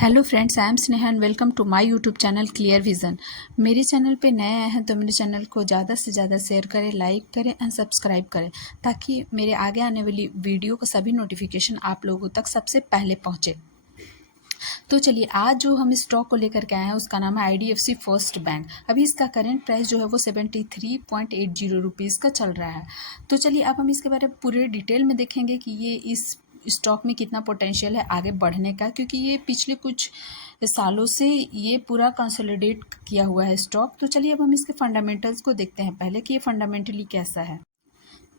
Hello friends, I am Sneha and welcome to my YouTube channel clear vision. मेरे channel पे नए आए हैं तो मेरे चैनल को ज़्यादा से ज़्यादा शेयर करें, लाइक करें एंड सब्सक्राइब करें ताकि मेरे आगे आने वाली वीडियो का सभी नोटिफिकेशन आप लोगों तक सबसे पहले पहुँचे। तो चलिए, आज जो हम स्टॉक को लेकर के आए हैं उसका नाम है IDFC फर्स्ट बैंक। अभी इसका करेंट प्राइस जो है वो 73.80 रुपीज़ का चल रहा है। तो चलिए, अब हम इसके बारे में पूरे डिटेल में देखेंगे कि ये इस स्टॉक में कितना पोटेंशियल है आगे बढ़ने का, क्योंकि ये पिछले कुछ सालों से ये पूरा कंसोलिडेट किया हुआ है स्टॉक। तो चलिए, अब हम इसके फंडामेंटल्स को देखते हैं पहले कि ये फंडामेंटली कैसा है।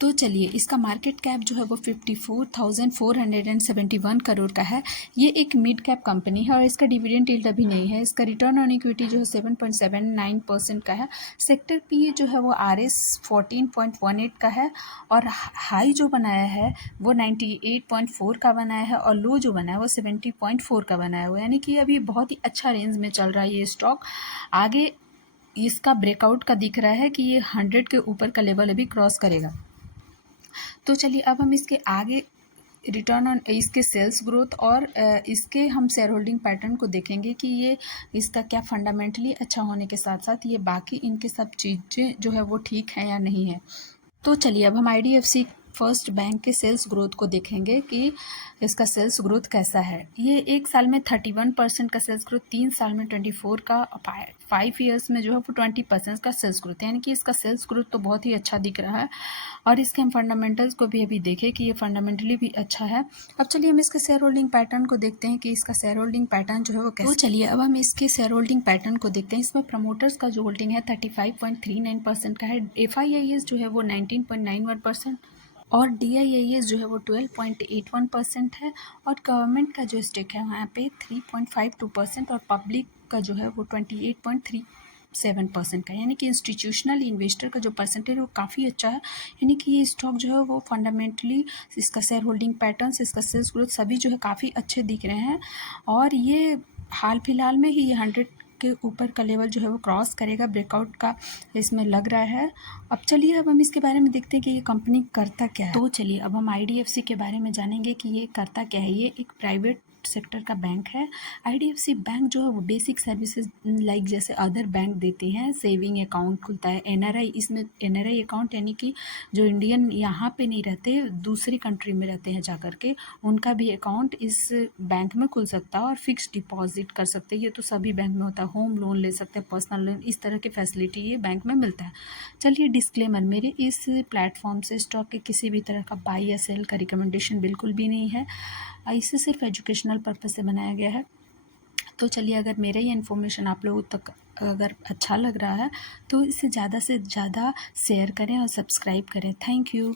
तो चलिए, इसका मार्केट कैप जो है वो 54,471 करोड़ का है। ये एक मिड कैप कंपनी है और इसका डिविडेंड यील्ड अभी नहीं है। इसका रिटर्न ऑन इक्विटी जो है 7.79% का है। सेक्टर पी जो है वो RS 14.18 का है और हाई जो बनाया है वो 98.4 का बनाया है और लो जो बनाया है वो 70.4 का बनाया हुआ है। यानी कि अभी बहुत ही अच्छा रेंज में चल रहा है ये स्टॉक। आगे इसका ब्रेकआउट का दिख रहा है कि ये 100 के ऊपर का लेवल अभी क्रॉस करेगा। तो चलिए, अब हम इसके आगे रिटर्न ऑन इसके सेल्स ग्रोथ और इसके हम शेयर होल्डिंग पैटर्न को देखेंगे कि ये इसका क्या फंडामेंटली अच्छा होने के साथ साथ ये बाकी इनके सब चीज़ें जो है वो ठीक है या नहीं है। तो चलिए, अब हम IDFC फर्स्ट बैंक के सेल्स ग्रोथ को देखेंगे कि इसका सेल्स ग्रोथ कैसा है। ये एक साल में 31% का सेल्स ग्रोथ, 3 साल में 24 का, 5 ईयर्स में जो है वो 20% का सेल्स ग्रोथ, यानी कि इसका सेल्स ग्रोथ तो बहुत ही अच्छा दिख रहा है। और इसके हम फंडामेंटल्स को भी अभी देखें कि ये फंडामेंटली भी अच्छा है। अब चलिए, हम इसके शेयर होल्डिंग पैटर्न को देखते हैं कि इसका शेयर होल्डिंग पैटर्न जो है वो कैसे। तो चलिए, अब हम इसके शेयर होल्डिंग पैटर्न को देखते हैं। इसमें प्रमोटर्स का जो होल्डिंग है 35.39% का है। FIIs जो है वो 19.91% और DIIs जो है वो 12.81% है और गवर्नमेंट का जो स्टेक है वहाँ पे 3.52% और पब्लिक का जो है वो 28.37% का, यानी कि इंस्टीट्यूशनल इन्वेस्टर का जो परसेंटेज है वो काफ़ी अच्छा है। यानी कि ये स्टॉक जो है वो फंडामेंटली, इसका शेयर होल्डिंग पैटर्न्स, इसका सेल्स ग्रोथ सभी जो है काफ़ी अच्छे दिख रहे हैं और ये हाल फिलहाल में ही ये 100 के ऊपर का लेवल जो है वो क्रॉस करेगा, ब्रेकआउट का इसमें लग रहा है। अब चलिए, अब हम इसके बारे में देखते हैं कि ये कंपनी करता क्या है। तो चलिए, अब हम IDFC के बारे में जानेंगे कि ये करता क्या है। ये एक प्राइवेट सेक्टर का बैंक है। IDFC बैंक जो है वो बेसिक सर्विसेज लाइक जैसे अदर बैंक देते हैं। सेविंग अकाउंट खुलता है, NRI, इसमें NRI अकाउंट यानी कि जो इंडियन यहाँ पे नहीं रहते, दूसरी कंट्री में रहते हैं जाकर के, उनका भी अकाउंट इस बैंक में खुल सकता है और फिक्स डिपॉजिट कर सकते हैं। ये तो सभी बैंक में होता है। होम लोन ले सकते हैं, पर्सनल लोन, इस तरह की फैसिलिटी ये बैंक में मिलता है। चलिए, डिस्क्लेमर, मेरे इस प्लेटफॉर्म से स्टॉक के किसी भी तरह का बाई या सेल का रिकमेंडेशन बिल्कुल भी नहीं है। इसे सिर्फ एजुकेशनल पर्पस से बनाया गया है। तो चलिए, अगर मेरा ये इन्फॉर्मेशन आप लोगों तक अगर अच्छा लग रहा है तो इसे ज़्यादा से ज़्यादा शेयर करें और सब्सक्राइब करें। Thank you.